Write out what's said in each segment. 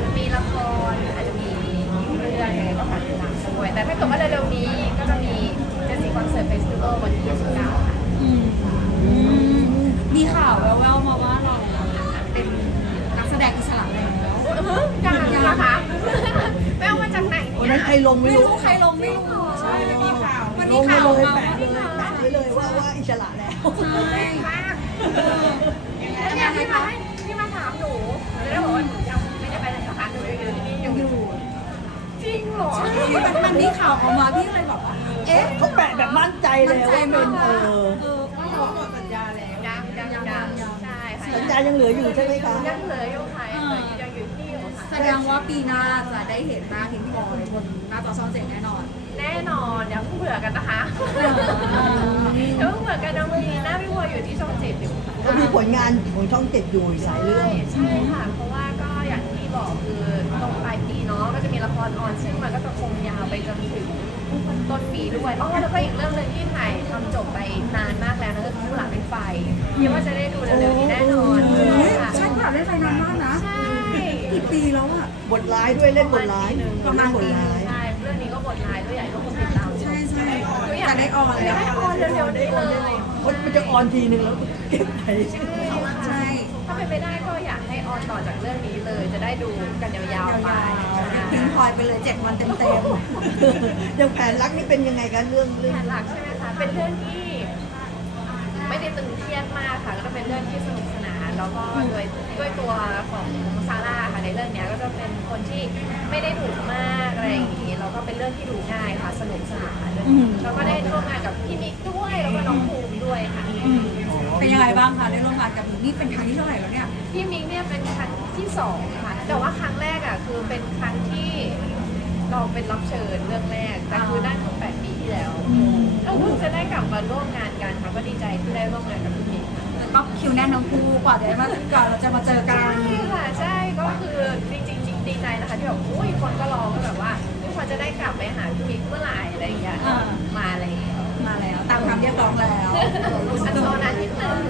ก็จะมีละครอาจจะมีเรื่องยังไงก็ฝากติดตามด้วยแต่ถ้าเกิดว่าเร็วๆนี้ก็จะมีเจสซี่คอนเสิร์ตเฟสติวัลวันที่29ค่ะมีข่าวแววๆมาว่าเราเป็นนักแสดงอิสระแล้วยังนะคะไม่เอามาจากไหนวันเนี่นั้ยนใครลงไม่ไม่รู้รู้ใครลงไม่รู้ใช่มันมีข่าวมันลมีงมาข่าวเลยมาแปะเลยแปะไว้เลยว่าว่าอิสระแล้ว มันมันมีข่าวออกมาพี่เลยบอกว่าเอ๊ะเขาแปะแบบมั่นใจเลยว่าเป็นเออเออก็หมดสัญญาแล้ว ยังยังยังใช่ค่ะสัญญายังเหลืออยู่ใช่ไหมคะยังเหลืออยู่ค่ะยังเหลืออยู่ยังอยู่ที่อยู่ค่ะแสดงว่าปีหน้าจะได้เห็นหน้าพิงพลอยบนหน้าจอช่องเจ็ดแน่นอน แน่นอนอย่าเพิ่งเบื่อกันนะคะอย่าเพิ่งเบื่อกันน้องมีหน้าพี่วัวอยู่ที่ช่องเจ็ดอยู่ก็มีผลงานของช่องเจ็ดอยู่อีกสายเรื่ใช่องใช่ค่ะ เพราะว่าก็อย่าง ที่บอกคือตรงปลายปีเนาะก็จะมีละครออนซึ่งมันก็จะคงยาวไปจนถึงต้นปีด้วยอ๋อแล้วก็อีกเรื่องหนึ่งที่ถ่ายทำจบไปนานมากแล้วนะก็คือผู้หลังเป็นไฟคิดว่าจะได้ดูเร็วๆนี้แน่นอนค่ะใช่ค่ะได้ไฟนานมากนะใช่กี่ปีแล้วอะบทร้ายด้วยเล่นบทร้ายประมาณเล่นบทร้ายใช่เรื่องนี้ก็บทร้ายด้วยอยากให้ทุกคนติดตามใช่ใช่ก็อยากจะได้ออนอยากให้ออนเร็วๆนี้เลยมันมันจะออนทีนึงแล้วเก็บไปใช่ถ้าเป็นไปได้ ต่อจากเรื่องนี้เลย จะได้ดูกันยาวๆไปพิงพลอยไปเลยเจ็ดวันเต็มเต็มยังแผนรักนี่เป็นยังไงกันเรื่องเรื่องแผนหลักใช่ไหมคะ เป็นเรื่องที่ ไม่ได้ตึงเครียดมากค่ะ ก็จะเป็นเรื่องที่สนุกสนาน แล้วก็โดยด้วยตัวของซาร่าค่ะในเรื่องเนี้ยก็จะเป็นคนที่ไม่ได้ดุมากอะไรอย่างนี้ แล้วก็เป็นเรื่องที่ดูง่ายค่ะ สนุกสนานแล้วก็ได้ร่วมงานกับพี่มิกด้วย แล้วก็น้องภูมิด้วยค่ะ เป็นยังไงบ้างคะได้ร่วมงานกับนี่เป็นครั้งที่เท่าไหร่แล้วเนี่ย พี่มิกเนี่ยเป็นครั้งที่สองค่ะ แต่ว่าครั้งแรกอะคือเป็นครั้งที่เราเป็นรับเชิญเรื่องแรก แต่คือได้ตั้งแปดปีที่แล้วเราเพิ่งจะได้กลับมาร่วมงานกันค่ะก็ดีใจที่ได้ร่วมงานกับพี่มิกค่ะก็คิวแน่นทั้งคู่กว่าจะได้มากว่าเราจะมาเจอกัน ใช่ค่ะใช่ก็คือจริงๆจริงๆดีใจนะคะที่แบบอุ้ยคนก็รอก็แบบว่าทุกคนจะได้กลับไปหาพี่มิกเมื่อไหร่อะไรอย่างเงี้ยอ่า มาแล้วมาแล้วตามคำเรียกร้องแล้ว อันตอนนั้นนิดนึง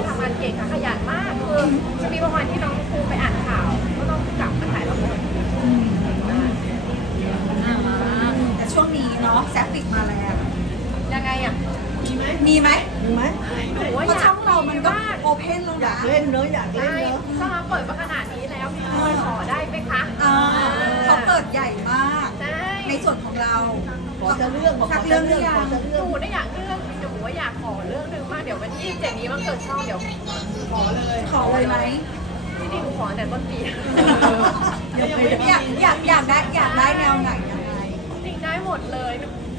นดีทำงานเก่งค่ะขยันมากคือจะมีบางวันที่น้องภูมิไปอ่านข่าว ก็ต้องกลับมาถ่ายละครแต่ช่วงนี้เนาะแซฟฟิกมาแล้วยังไงอะมีไหมมีไหมหนูเพว่าราะอยาช่อกงเรามันก็มากโอเพนแล้วอยานะ กเล่นเนอะอยากเล่นใช่เนอะถ้ามาเปิดมาขนาดนี้แล้วพี่พลอยขอได้ไหมคะอ่าเขาเปิดใหญ่มาก ใช่ ในส่วนของเรา ขอจะเรื่องบอกขอจะเรื่องขอจะหเรื่องนูได้อยากเรื่องหนูว่าอยากขอเรื่องหนึ่งมากเดี๋ยววันที่27นี้มันเกิดช่องเดี๋ยวขอเลยขอเลยไหมที่นี่หนูขอตั้งแต่ต้นปีอยากอยากอยากได้อยากได้แนวไหนยังไงจริงได้หมดเลย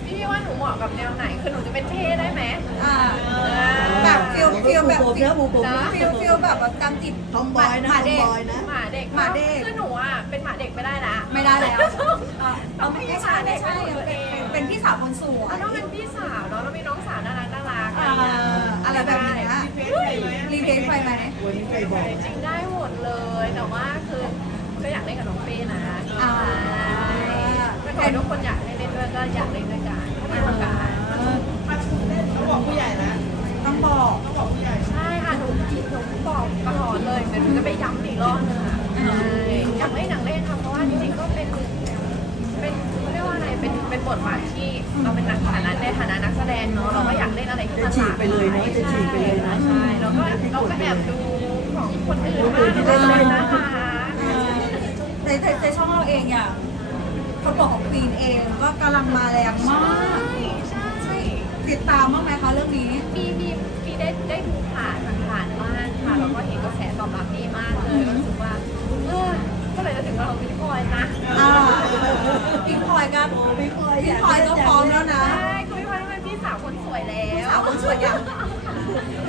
พี่ว่าหนูเหมาะกับแนวไหนคือหนูจะเป็นเท่ได้ไหมอ่าแบบฟิลฟิลแบบบูฟิลบูบูฟิลฟิลแบบแบบจำจิตทอมบอยนะหทมาอมเด็กบอยนะหมาเด็กหมาเด็กคือหนูอะเป็นาเด็กไม่ได้ละไม่ได้แล้วเอาไม่ใช่ไม่ใช่เป็นเป็นพี่สาวคนสวยต้องเป็นพี่สาวเนาะแล้วมีน้องสาวน่ารักน่ารักอะไรแบบนี้รีเพลย์ไฟไหมจริงได้หมดเลยแต่ว่าคือก็อยากเล่นกับน้องเป้นะถ้าทุกคนอยากเล่นด้วยก็อยากเล่นด้วยกันถ้ามีโอกาสมาชูเล่นต้องบอกผู้ใหญ่นะต้องบอกต้องบอกผู้ใหญ่ใช่ค่ะหนูหนูบอกตลอดเลยเดี๋ยวหนูจะไปย้ำอีกรอบนึงอะย้ำให้นะ บทบาทที่เราเป็นนักฐานะในฐานะนักแสดงเนาะเราก็อยากเล่นอะไรที่มันจะฉีกไปเลยเนอะจะฉีกไปเลยนะใช่เราก็เราก็แอบดูของคนอื่นบ้างอะไรนะคะในในในช่องเราเองอะเขาบอกของควีนเองก็กำลังมาแรงมาก ใช่ใช่ติดตามบ้างไหมคะเรื่องนี้ มีมีมีได้ได้ดูผ่านผ่านๆบ้างค่ะแล้วก็เห็นกระแสตอบรับดีมากเลยรู้สึกว่าเออ ก็เลยจะถึงเราเป็นคอยนะอ่าพิงพลอยกันพี่พลอยพิงพลอยก็พร้อมแล้วนะใช่คุยว่าเป็นพี่สาวคนสวยแล้วสาวคนสวยอย่าง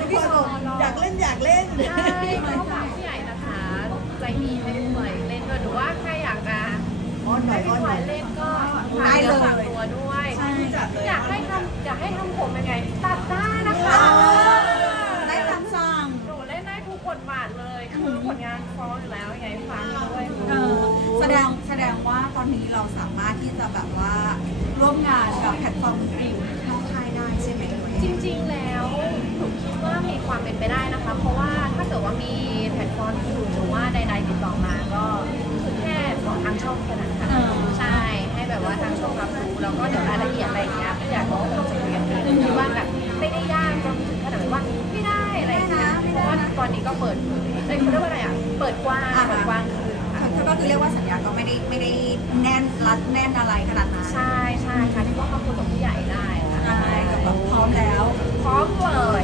พี่พลอยบอกอยากเล่นอยากเล่นใช่ก็ฝากผู้ใหญ่นะคะ ใจดีให้ด้วยเล่นด้วยหรือว่าใครอยากจะอ้อนหน่ให้อยอ้พี่อนพหลน่อยยอเล่นก็ได้เลยฝากตัวด้วยใช่อยากให้ทำอยากให้ทำผมยังไงตัดได้นะคะได้ตามสั่งหนูเล่นได้ทุกบทบาทเลย คือผลงานฟ้องอยู่แล้วยังไงฝากด้วย เออแสดงแสดงว่าตอนนี้เราสามารถที่จะแบบว่าร่วมงานกับแพลตฟอร์มอื่นเข้าค่ายได้ใช่ไหมจริงๆแล้วหนูคิดว่ามีความเป็นไปได้นะคะ เพราะว่าถ้าเกิดว่ามีแพลตฟอร์มอื่นหรือว่าใดๆติดต่อมาก็คือแค่บอกทางช่องแค่นั้นค่ะใช่ให้แบบว่าทางช่องรับรู้แล้วก็เดี๋ยวรายละเอียดอะไรอย่างเงี้ยก็อยากก็คงจะคุยกันเองคิดว่าแบบไม่ได้ยากจนถึงขนาดว่าไม่ได้อะไรอย่างเงี้ยเพราะว่าตอนนี้ก็เปิดเอ้ยเขาเรียกว่าอะไรอะเปิดกว้างเปิดกว้างขึ้นค่ะเขา ก็คือเรียกว่าสัญญาก็ไม่ได้ไม่ได้แน่นรัดแน่นอะไรขนาดนั้นใช่ใช่ค่ะที่ว่าคำพูดกับผู้ใหญ่ได้ค่ะใช่แบบพร้อมแล้วพร้อมเลย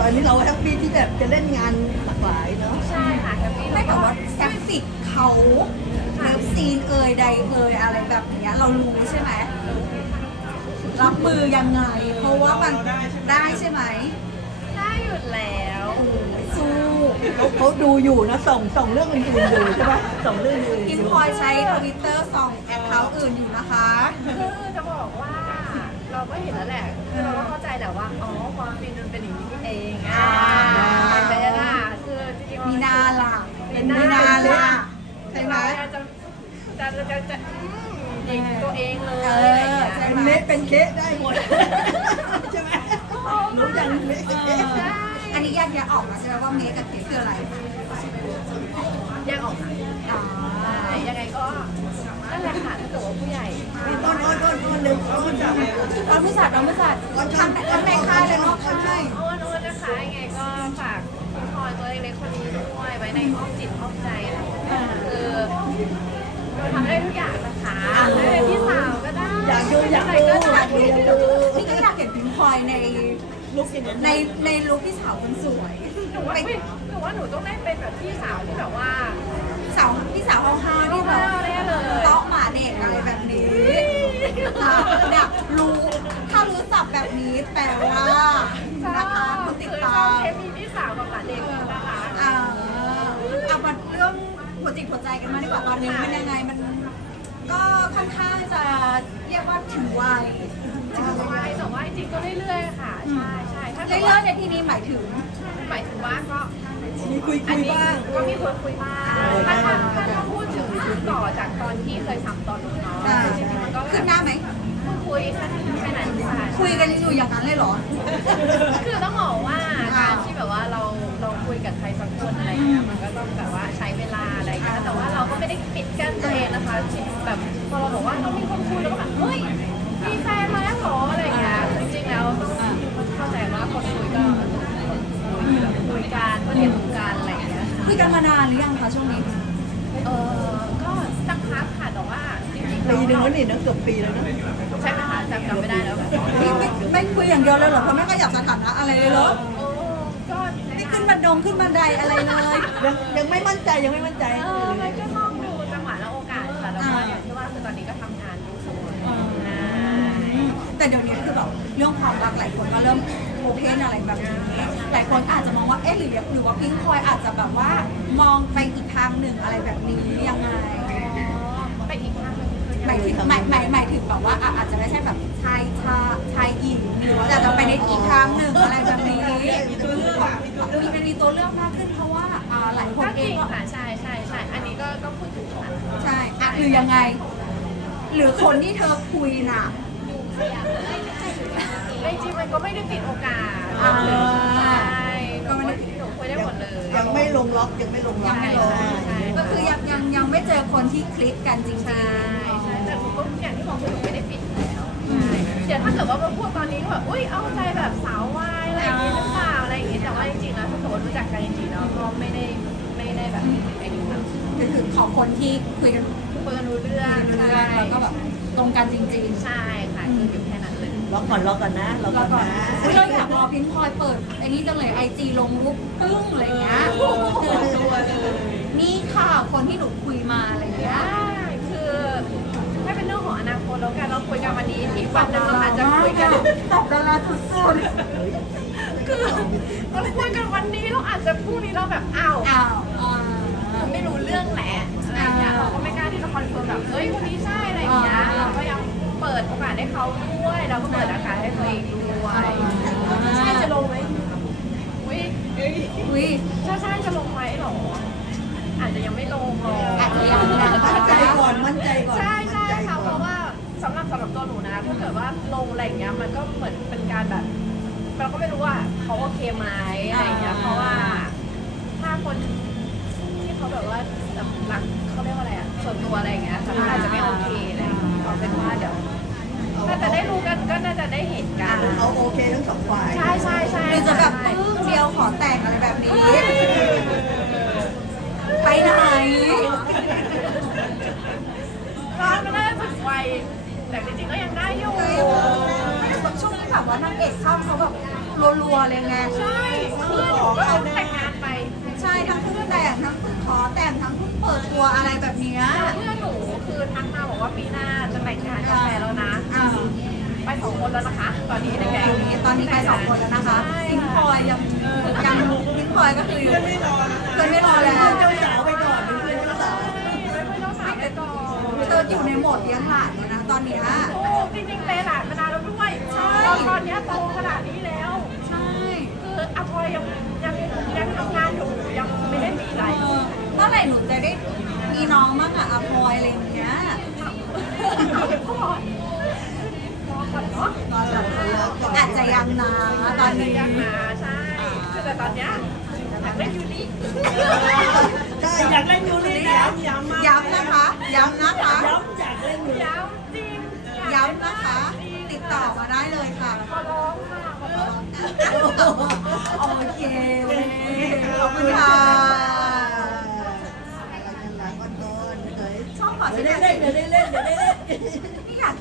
ตอนนี้เราแฮปปี้ที่แบบจะเล่นงานหลากหลายเนาะใช่ค่ะแฮปปี้ไม่แต่ว่าแอฟฟิกเขาเลิฟซีนเอ่ยใดเอ่ยอะไรแบบเนี้ยเรารู้ใช่ไหมรับมือยังไง เพราะว่ามันได้ใช่ไหมได้หยุดแล้วสู้ เขาเขาดูอยู่นะส่งส่งเรื่องอื่นๆอยู่ใช่ปะส่งเรื่องอื่นๆกินอยู่พลอยใช้ทวิตเตอร์ส่องแอคเคาท์อื่นอยู่นะคะ คือจะบอกว่าเราก็เห็นแล้วแหละคือเราก็เข้าใจแหละว่าอ๋อความฟินมันเป็นอย่างนี้นี่เองอ่าเป็นไงล่ะคือจริงๆมีนาล่ะมีมีนานาล่ะล่ะใช่ไหมจะจะจะจะจะยิงตัวเองเลยเอออะไรอย่างเงี้ย ใช่เป็นเมสเป็นเค้กได้หมดใช่ไหมรู้จังเมสเป็นเค้ก ใช่ อันนี้แยกแยะออกมาใช่ไหมว่าเมคกับเค้กคืออะไรแยกออกมาอ๋อใช่ยังไงก็นั่นแหละค่ะถ้าเกิดว่าผู้ใหญ่ต้นต้นต้นต้นหนึ่งต้นจับน้องผู้สัตว์น้องผู้สัตว์ทำแต่ทำในค่ายเลยเนาะค่ายอ้อนอ้อนนะคะยังไงก็ฝากคุณพลอยตัวเล็กๆคนนี้ด้วยไว้ในอ้อมจิตอ้อมใจนะคะคือเราทำได้ทุกอย่างนะคะไม่เป็นพี่สาวก็ได้อยากดูอยากอะไรดูก็อยากดูอยากดูนี่ก็อยากเห็นพิงพลอยใน ลุกอย่างนั้นในในลุคที่สาวคนสวยหนูว่าอุ๊ยหนูว่าหนูต้องได้เป็นแบบพี่สาวที่แบบว่าสาวพี่สาวเอาฮาที่แบบเอาแน่เลย เต้าหมาเด็กอะไรแบบนี้อะเนี่ยรู้ถ้ารู้สับแบบนี้แปลว่านะคะคนติดคือตาชอบมเทปมีพี่สาวกับหลานเด็กนะคะอ่าเอามาเรื่องหัวจิตหัวใจกันมาดีกว่าตอนนี้มันยังไงมัน ก็ค่อนข้างจะเรียกว่าถึงวัย แต่ว่าแต่ว่าจริงๆก็เรื่อยๆค่ะใช่ใช่ถ้าเกิเรื่ดอว่ายๆในที่นี้หมายถึง หมายถึงว่าก็มีคุยอัคุนยนี้บ้างก็มีคุยคุยบ้างถ้าถ้าถ้าถ้าพูดถึงต่อจากตอนที่เคยทำตอนนู้นเนาะอ่าจริงๆมันก็ขึ้นหน้าไหม พูดคุยแค่แค่นั้นค่ะ คุยกันอยู่อย่างนั้นเลยเหรอ คือต้องบอกว่าการที่แบบว่าเราเราคุยกับใครสักคนอะไรอย่างเงี้ยมันก็ต้องแบบว่าใช้เวลาอะไรอย่างเงี้ยแต่ว่าเราก็ไม่ได้ปิดกั้นตัวเองนะคะที่แแล้วนี่นะเกือบปีแล้วนะใช่ไหมคะจำจำไม่ได้แล้วไม่ไม่ไม่คุยอย่างเดียวเลยเหรอเพราะไม่ขยับสถานะอะไรเลยเหรอโอ้ก็ไม่ขึ้นบันดงขึ้นบันไดอะไรเลยยังยังไม่มั่นใจยังไม่มั่นใจ เออมันก็ต้องดูจังหวะและโอกาสค่ะแล้วก็อย่างที่ว่าคือตอนนี้ก็ทำงานอยู่เสมอใช่แต่เดี๋ยวนี้คือแบบเรื่องความรักหลายคนก็เริ่มโอเพนอะไรแบบนี้หลายคนอาจจะมองว่าเอ๊ะหรือหรือว่าพิงคอยอาจจะแบบว่ามองไปอีกทางหนึ่งอะไรแบบนี้ยังไง ไปอีกทางหนึ่งคือ หมายถึงหมายหมายหมายถึงแบบว่าอะอาจจะไม่ใช่แบบชายชาชายหญิงหรือว่าอาจจะไปในอีกทางหนึ่งอะไรแบบนี้มีมันมีตัวเลือกมากขึ้นเพราะว่าอ่าหลายคนก็เอจริงงก็ค่ะใช่ใช่ใช่อันนี้ก็ก็พูดถึงค่ะใช่อะคือยังไง หรือคนที่เธอคุยน่ะจริงๆมันก็ไม่ได้ปิดโอกาสอ่า ใช่ก็ก็ไม่ไม่ได้ได้หนูคุยได้หมดเลย ยังไม่ลงล็อกยังไม่ลงล็อกใช่ใช่ใช่ ก็คือยังยังยังไม่เจอคนที่คลิกกันจริงใช่ ๆ ดี๋ยวถ้าเกิดว่ามาพูดตอนนี้ก็แบบอุ้ยเอาใจแบบสาววายอะไรอย่างงี้หรือเปล่าอะไรอย่างงี้แต่ว่าจริงๆแล้วถ้าเกิดว่ารู้จักกันจริงๆแล้วก็ไม่ได้ไม่ได้แบบไอ้นี่ค่ะก็คือขอคนที่คุยกันคุยกันรู้เรื่องคุยกันรู้ใช่เรื่องแล้วก็แบบตรงกันจริงๆใช่ค่ะคืออยู่แค่นั้นเลย ล็อกก่อนล็อกก่อนนะล็อกแล้วก่ก็อนนะอุ๊ยเราอยากรอพิงพลอยเปิดไอ้นี่จังเลยไอจีลงรูปปึ้งอะไรอย่างเงี้ยเออตัวเลยนี่ค่ะคนที่หนูคุยมาอะไรอย่างเงี้ย ได้คือไม่เป็นเรื่ องของอนาคตแล้วกันเราคุยกันวันนี้อีกวันหนึ่งเราอาจจะคุยกันตอบดาราสุดคือเราคุยกันวันนี้เราอาจจะพรุ่งนี้เราแบบอ้าวๆอ้าวอ่ามันไม่รู้เรื่องแหละอะไรอย่างเงี้ยอ่าเราก็ไม่กล้าที่จะคอนเฟิร์มแบบเฮ้ยคนนี้ใช่อะไรอย่างเงี้ยอ่า เราก็ยังเปิดโอกาสให้เขาด้วยเราก็เปิดโอกาสให้ตัวเองด้วยใช่จะลงไหมอุ้ยอุ้ย เราก็ไม่รู้ว่าเขาโอเคไหมอะไรอย่างเงี้ย เพราะว่าถ้าคนที่เขาแบบว่าแบบรักเขาเรียกว่าอะไรอะส่วนตัวอะไรอย่างเงี้ยเขาอาจจะไม่โอเคอะไรอย่างเงี้ยเอาเป็นว่าเดี๋ยวน่าจะได้รู้กันก็น่าจะได้เห็นกัน เอาโอเคทั้งสองฝ่ายใช่ใช่ใช่หรือจะแบบปึ้งเดียวขอแต่งอะไรแบบนี้ ไปไหนร้อนมันน่าจะถึงวัยแต่จริงๆก็ยังได้อยู่ช่ วงนี้แบบว่านางเอกช่องเขาแบบรัวๆเลยไงใช่คือหนูก็ต้องแต่งงานไป ใช่ทั้งเพิ่งแต่งทั้งเพิ่งขอแต่งทั้งเพิ่งเปิดตัวอะไรแบบเนี้ยเพื่อนหนูคือทักมาบอกว่าปีหน้าจะแต่งงานกับแฟนแล้วนะ อ่าไปสองคนแล้วนะคะ ตอนนี้ในแก๊งตอนนี้ไปสองคนแล้วนะคะพิงพลอยยังยังพิงพลอยก็คืออยู่เพื่อนไม่รอแล้วเจ้าสาวไปก่อนเป็นเพื่อนเจ้าสาวไม่ค่อยต้องสาวไปก่อนเธออยู่ในโหมดเลี้ยงหลานแล้วนะตอนเนี้ยโอ้จริงๆเตะหลานมาน อนตอนเนี้ยโตขนาดนี้แล้ว ใช่คืออะพลอยยังยังยังทำงานอยู่ยังไม่ได้มีอะไรเออเมื่อไหร่หนูจะได้มีน้องบ้างอะอะพลอยอะไรอย่างเงี้ยพ่อรอก่อนเนาะอาจจะยังนะตอนนี้ยังมาใช่คือแต่ตอนเนี้ยอยากเล่นยูริใช่อยากเล่นยูริย้ำย้ำมากย้ำนะคะย้ำนะคะย้ำอยากเล่นยูริย้ำจริงอากย้ำนะคะติด ต่อมาได้เลยค่ะ ขอร้องค่ะขอร้องโอเคขอบคุณค่ะหลานอ่อนๆเฉยชอบขอเดี๋ชิ้ยนวได้เล่นเดี๋ยวได้เล่นเดี๋ยวได้เล่นนี่อยาก